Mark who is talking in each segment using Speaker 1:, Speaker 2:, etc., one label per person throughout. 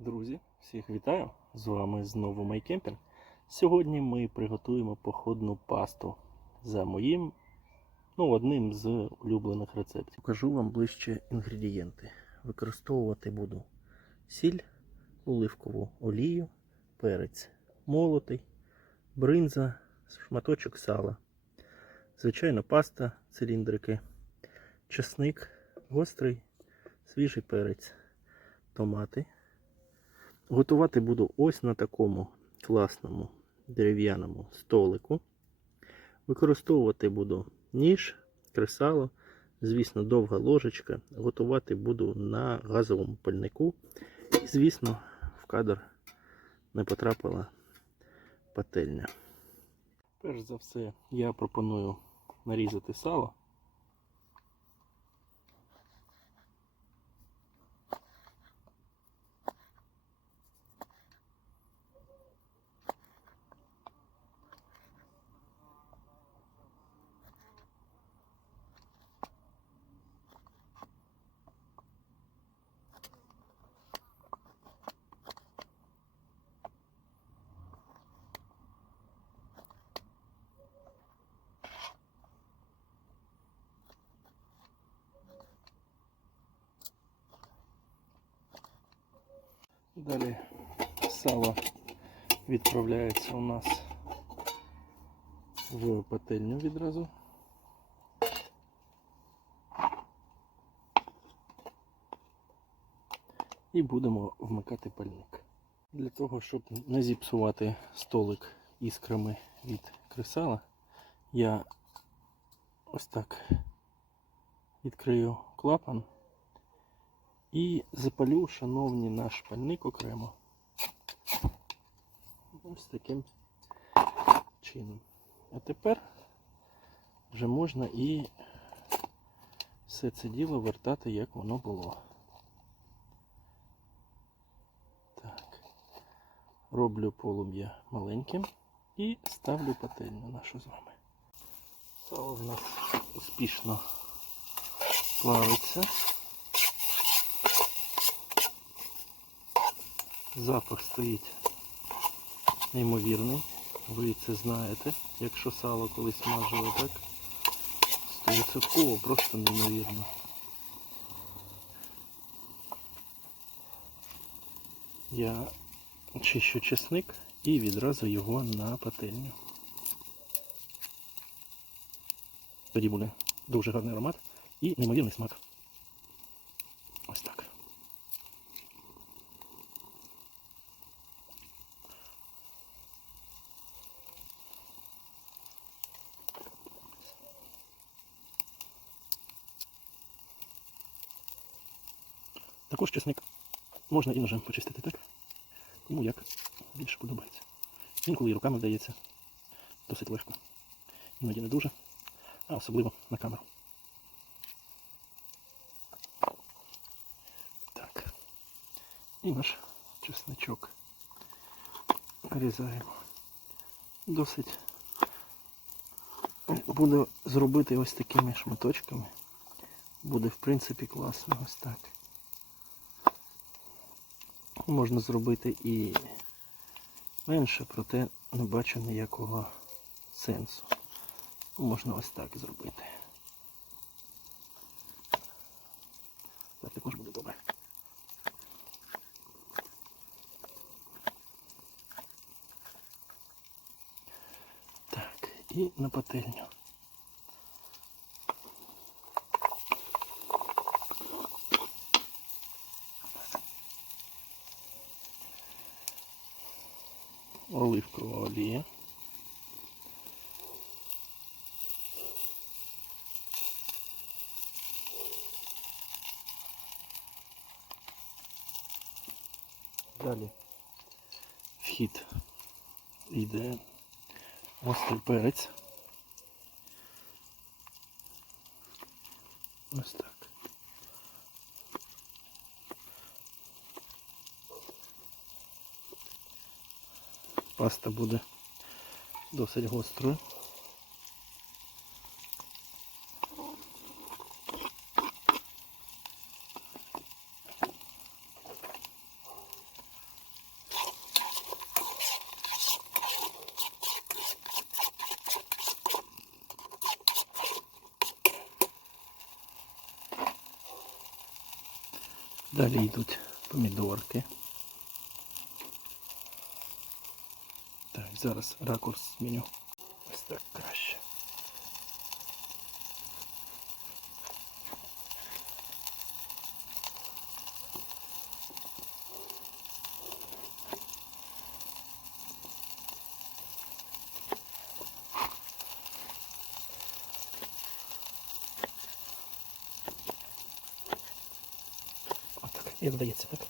Speaker 1: Друзі, всіх вітаю! З вами знову Майкемпінг. Сьогодні ми приготуємо походну пасту за моїм, ну, одним з улюблених рецептів. Покажу вам ближче інгредієнти. Використовувати буду сіль, оливкову олію, перець молотий, бринза, шматочок сала, звичайно, паста, циліндрики, чесник, гострий, свіжий перець, томати. Готувати буду ось на такому класному дерев'яному столику. Використовувати буду ніж, кресало, звісно, довга ложечка. Готувати буду на газовому пальнику. І, звісно, в кадр не потрапила пательня. Перш за все, я пропоную нарізати сало. Далі сало відправляється у нас в пательню відразу. І будемо вмикати пальник. Для того, щоб не зіпсувати столик іскрами від кресала, я ось так відкрию клапан і запалю, шановні, наш пальник окремо. Ось таким чином. А тепер вже можна і все це діло вертати, як воно було. Так. Роблю полум'я маленьким і ставлю пательню нашу з вами. Сало в нас успішно плавиться. Запах стоїть неймовірний. Ви це знаєте, якщо сало колись смажили, так? Стовідсотково просто неймовірно. Я чищу чесник і відразу його на пательню. Тоді буде дуже гарний аромат і неймовірний смак. Ось так. Також чесник можна і ножем почистити, так? Кому як більше подобається. Інколи і руками вдається. Досить легко. Іноді не дуже, а особливо на камеру. Так. І наш чесничок нарізаємо. Досить буду зробити ось такими шматочками. Буде в принципі класно ось так. Можна зробити і менше, проте не бачу ніякого сенсу. Можна ось так зробити. Так також буде добре. Так, і на пательню. Оливкова олія. Далі вхід йде острий перець. Ось так. паста буде досить гострою. Далі йдуть помідорки. Зараз ракурс зміню. Ось так краще. Отак. Вдається, так?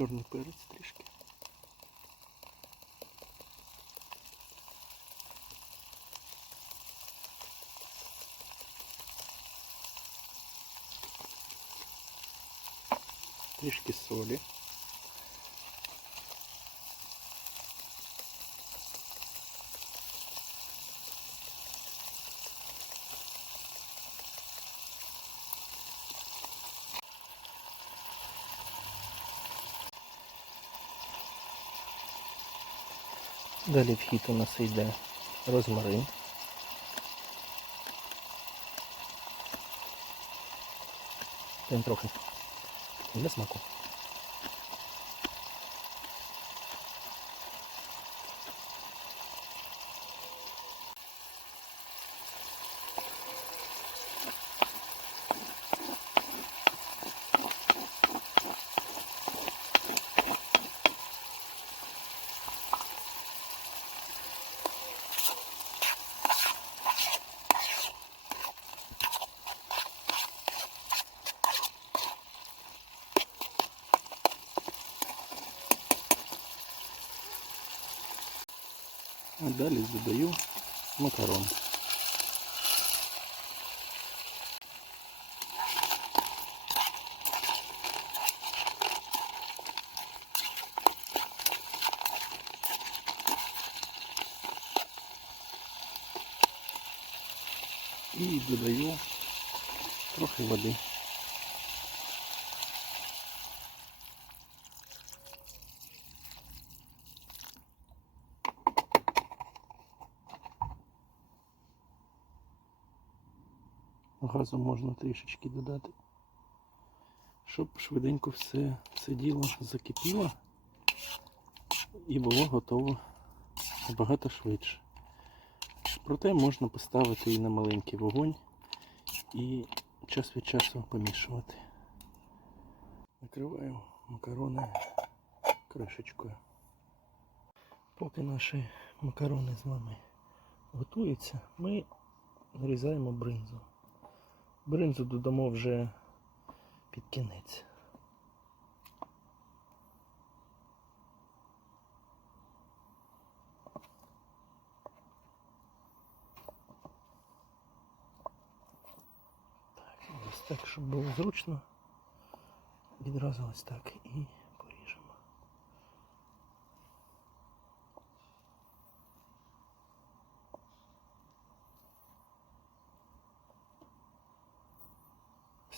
Speaker 1: Чорний перець трішки. Трішки солі. Далі в хід у нас йде розмарин. Він трохи для смаку. А далі додаю макарон. І додаю трохи води. Газу можна трішечки додати, щоб швиденько все, все діло закипіло і було готово набагато швидше. Проте можна поставити і на маленький вогонь і час від часу помішувати. Накриваю макарони кришечкою. Поки наші макарони з вами готуються, ми нарізаємо бринзу. Бринзу додамо вже під кінець. Так, ось так, щоб було зручно. Відразу ось так і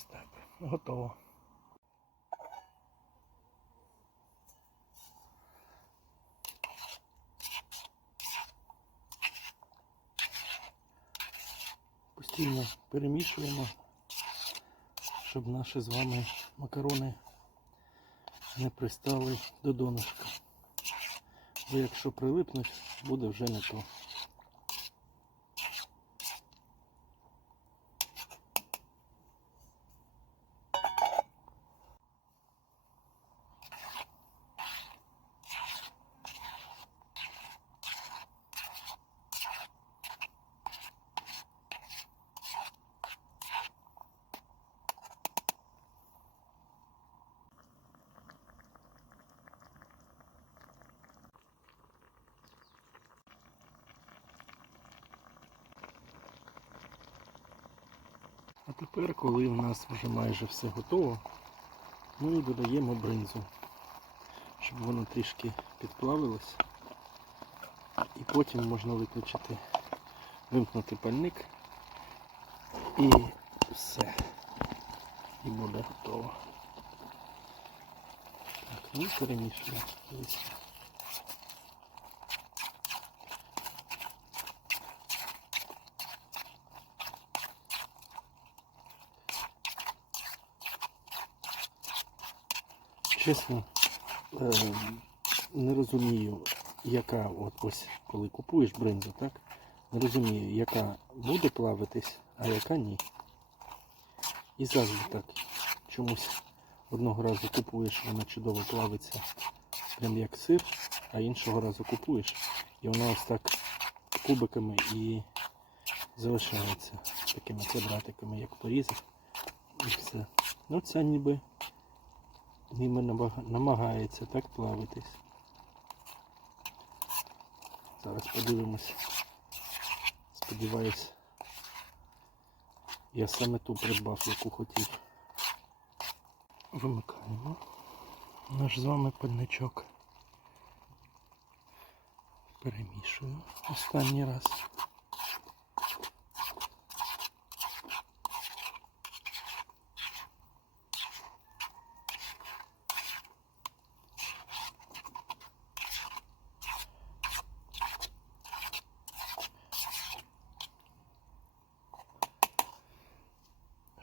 Speaker 1: Ось так, готово. Постійно перемішуємо, щоб наші з вами макарони не пристали до донышка. Бо якщо прилипнуть, буде вже не то. Тепер, коли в нас вже майже все готово, ми додаємо бринзу, щоб воно трішки підплавилось. І потім можна виключити, вимкнути пальник і все. І буде готово. Так, ну перемішуємо. Чесно, е, не розумію, яка от ось, коли купуєш бринзу, так? Не розумію, яка буде плавитись, а яка ні. І завжди так. Чомусь одного разу купуєш, вона чудово плавиться, прям як сир, а іншого разу купуєш, і вона ось так кубиками і залишається такими квадратиками, як порізав. І все. Ну це ніби ніби намагається так плавитись. Зараз подивимось. Сподіваюсь, я саме ту придбав, яку хотів. Вимикаємо наш з вами пальничок. Перемішую останній раз.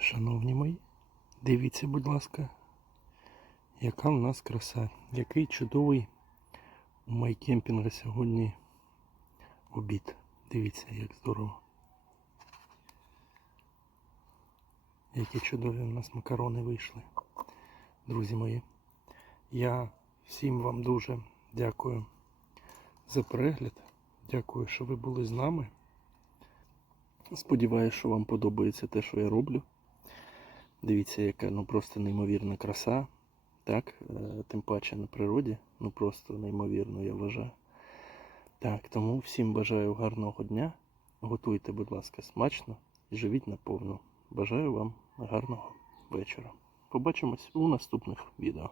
Speaker 1: Шановні мої, дивіться, будь ласка, яка в нас краса, який чудовий у майкемпінга сьогодні обід. Дивіться, як здорово. Які чудові у нас макарони вийшли. Друзі мої, я всім вам дуже дякую за перегляд. Дякую, що ви були з нами. Сподіваюсь, що вам подобається те, що я роблю. Дивіться, яка ну просто неймовірна краса. Так, е, тим паче на природі. Ну просто неймовірно, я вважаю. Так, тому всім бажаю гарного дня. Готуйте, будь ласка, смачно і живіть наповну. Бажаю вам гарного вечора. Побачимось у наступних відео.